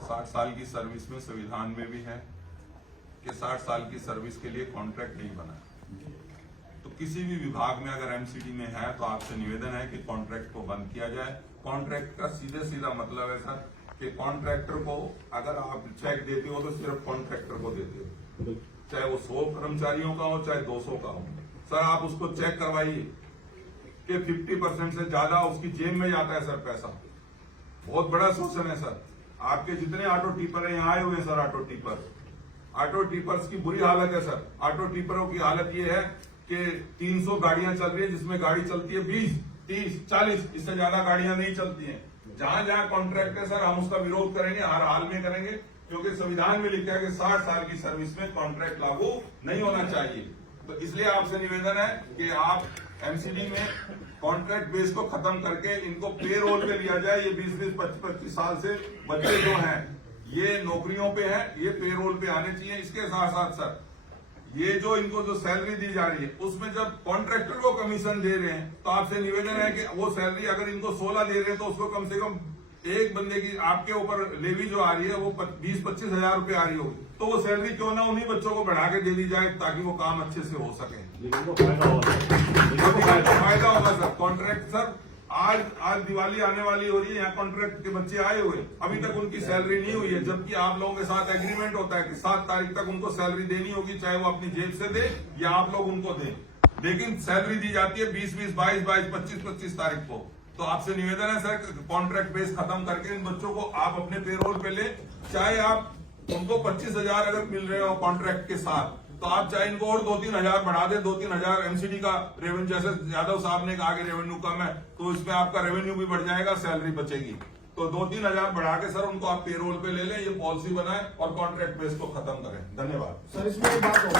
60 साल की सर्विस में संविधान में भी है कि 60 साल की सर्विस के लिए कॉन्ट्रैक्ट नहीं बना। तो किसी भी विभाग में अगर एमसीडी में है तो आपसे निवेदन है कि कॉन्ट्रैक्ट को बंद किया जाए। कॉन्ट्रैक्ट का सीधे सीधा मतलब है सर कि कॉन्ट्रैक्टर को अगर आप चेक देते हो तो सिर्फ कॉन्ट्रैक्टर को देते हो, चाहे वो 100 कर्मचारियों का हो चाहे 200 का हो। सर आप उसको चेक करवाइए कि 50% से ज्यादा उसकी जेब में जाता है सर पैसा। बहुत बड़ा शोषण है सर। आपके जितने ऑटो टिपर है यहाँ आए हुए सर, ऑटो टिपर्स की बुरी हालत है सर। ऑटो टिपरों की हालत ये है कि 300 गाड़ियां चल रही है जिसमें गाड़ी चलती है 20, 30, 40, इससे ज्यादा गाड़ियां नहीं चलती हैं। जहां जहां कॉन्ट्रैक्ट है सर हम उसका विरोध करेंगे, हर हाल में करेंगे, क्योंकि संविधान में लिखा है कि 60 साल की सर्विस में कॉन्ट्रैक्ट लागू नहीं होना चाहिए। तो इसलिए आपसे निवेदन है कि आप एमसीडी में कॉन्ट्रैक्ट बेस को खत्म करके इनको पे रोल पे लिया जाए। ये 20-20, 25-25 साल से बच्चे जो हैं ये नौकरियों पे हैं, ये पे रोल पे आने चाहिए। इसके साथ साथ सर ये जो इनको जो सैलरी दी जा रही है उसमें जब कॉन्ट्रैक्टर को कमीशन दे रहे हैं तो आपसे निवेदन है कि वो सैलरी अगर इनको 16 दे रहे हैं तो उसको कम से कम एक बंदे की आपके ऊपर लेवी जो आ रही है वो 20-25 हजार रुपए आ रही होगी, तो वो सैलरी क्यों ना उन्हीं बच्चों को बढ़ा के दे दी जाए ताकि वो काम अच्छे से हो सके। फायदा होगा सर। कॉन्ट्रैक्ट सर आज दिवाली आने वाली हो रही है, यहाँ कॉन्ट्रैक्ट के बच्चे आए हुए, अभी तक उनकी सैलरी नहीं हुई है, जबकि आप लोगों के साथ एग्रीमेंट होता है कि 7 तारीख तक उनको सैलरी देनी होगी, चाहे वो अपनी जेब से दे या आप लोग उनको दें। लेकिन सैलरी दी जाती है 20-20, 22-22, 25-25 तारीख को। तो आपसे निवेदन है सर कॉन्ट्रैक्ट बेस खत्म करके इन बच्चों को आप अपने पेरोल पे ले, चाहे आप उनको 25,000 अगर मिल रहे हो कॉन्ट्रैक्ट के साथ तो आप चाहे इनको और 2-3 हजार बढ़ा दे। 2-3 हजार एमसीडी का रेवेन्यू, जैसे यादव साहब ने कहा कि रेवेन्यू कम है तो इसमें आपका रेवेन्यू भी बढ़ जाएगा, सैलरी बचेगी। तो 2-3 हजार बढ़ा के सर उनको आप पेरोल पे ले लें, ये पॉलिसी बनाएं और कॉन्ट्रैक्ट बेस को खत्म करें। धन्यवाद सर। इसमें एक बात हो